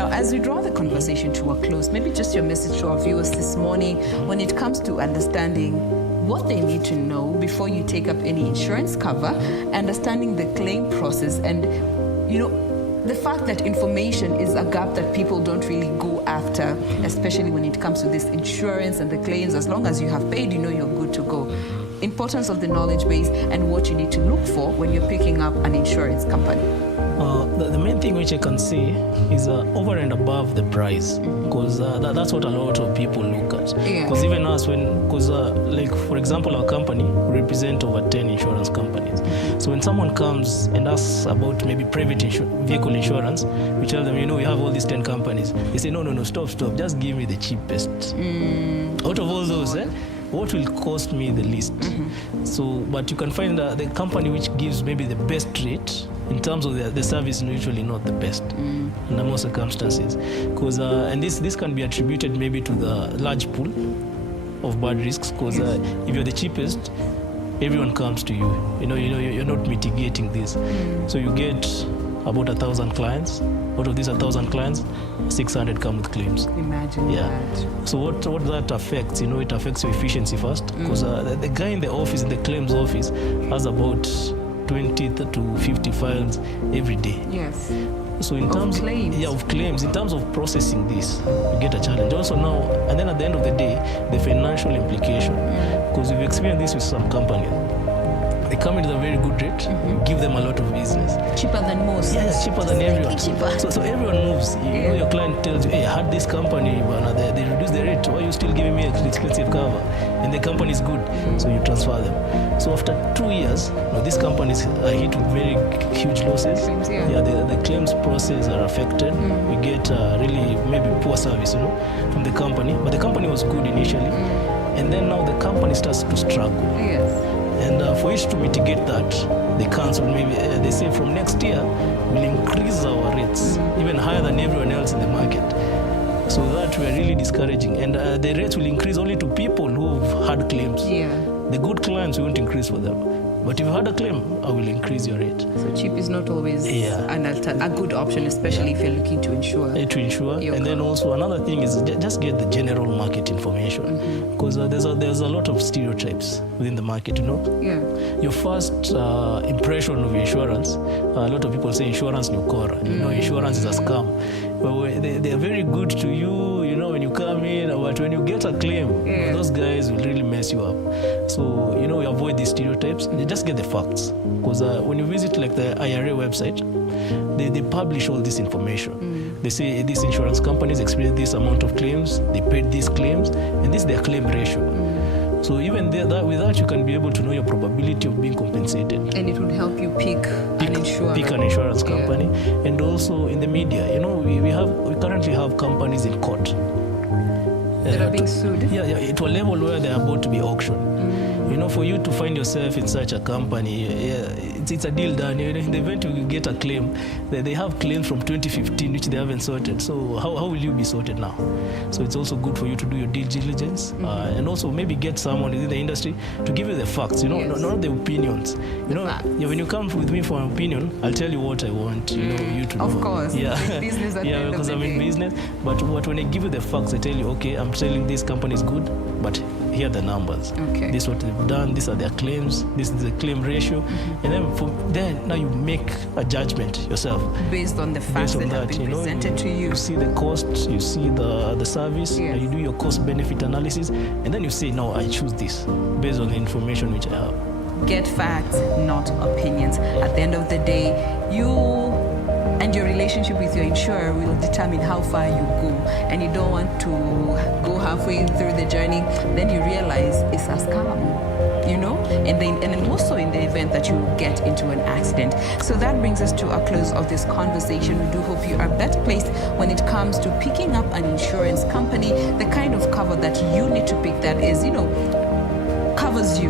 Now, as we draw the conversation to a close, maybe just your message to our viewers this morning when it comes to understanding what they need to know before you take up any insurance cover, understanding the claim process, and, the fact that information is a gap that people don't really go after, especially when it comes to this insurance and the claims. As long as you have paid, you're good to go. Importance of the knowledge base and what you need to look for when you're picking up an insurance company. The main thing which I can say is over and above the price, because that's what a lot of people look at. Because even us, like for example, our company represent over 10 insurance companies. So when someone comes and asks about maybe private vehicle insurance, we tell them, we have all these 10 companies. They say, no, stop, just give me the cheapest. Out of all those, what will cost me the least? So, but you can find the company which gives maybe the best rate in terms of the service, usually not the best under most circumstances. Because and this can be attributed maybe to the large pool of bad risks. Because if you're the cheapest, everyone comes to you. You're not mitigating this, so you get about 1,000 clients. Out of these 1,000 clients, 600 come with claims. Imagine that. So what that affects, it affects your efficiency first, because the guy in the office, in the claims office, has about 20 to 50 files every day. Yes. So in terms of claims, in terms of processing this, you get a challenge. Also now, and then at the end of the day, the financial implication, because we've experienced this with some companies. They come in at a very good rate, give them a lot of business. Cheaper than most. Yes, cheaper than everyone. So everyone moves. Your client tells you, hey, I had this company, but they reduced the rate. Why are you still giving me expensive cover? And the company is good, so you transfer them. So after 2 years, these companies are hit with very huge losses. The claims process are affected. We get really maybe poor service, from the company. But the company was good initially, and then now the company starts to struggle. Yes. And for us to mitigate that, they cancel. Maybe they say from next year we'll increase our rates even higher than everyone else in the market. So that we are really discouraging. And the rates will increase only to people who've had claims. The good clients won't increase for them. But if you had a claim, I will increase your rate. So cheap is not always a good option, especially if you're looking to insure. And then also another thing is just get the general market information, because there's a lot of stereotypes within the market. Your first impression of insurance, a lot of people say insurance ni ukora. Insurance is a scam. Well, they are very good to you, when you come in, but when you get a claim, those guys will really mess you up. So, you avoid these stereotypes. You just get the facts. Because when you visit like the IRA website, they publish all this information. They say these insurance companies experienced this amount of claims, they paid these claims, and this is their claim ratio. So even with that, you can be able to know your probability of being compensated. And it would help you pick an insurance company. And also in the media, we currently have companies in court that are being sued. To a level where they are about to be auctioned. For you to find yourself in such a company, it's a deal done. In the event you get a claim, they have claims from 2015 which they haven't sorted. So how will you be sorted now? So it's also good for you to do your due diligence and also maybe get someone within the industry to give you the facts, not the opinions. When you come with me for an opinion, I'll tell you what I want you to know. Of course. Business at the end because of I'm the in day. business. But when I give you the facts, I tell you, okay, I'm selling this company is good, but here are the numbers. This is what they've done. These are their claims. This is the claim ratio. And then from there, now you make a judgment yourself. Based on the facts that have been presented to you. You see the cost, you see the service, you do your cost-benefit analysis, and then you say, no, I choose this based on the information which I have. Get facts, not opinions. At the end of the day, you and your relationship with your insurer will determine how far you go. And you don't want to go halfway through the journey, then you realize it's a scam. And then also in the event that you get into an accident. So that brings us to a close of this conversation. We do hope you are better placed when it comes to picking up an insurance company, the kind of cover that you need to pick that is, covers you.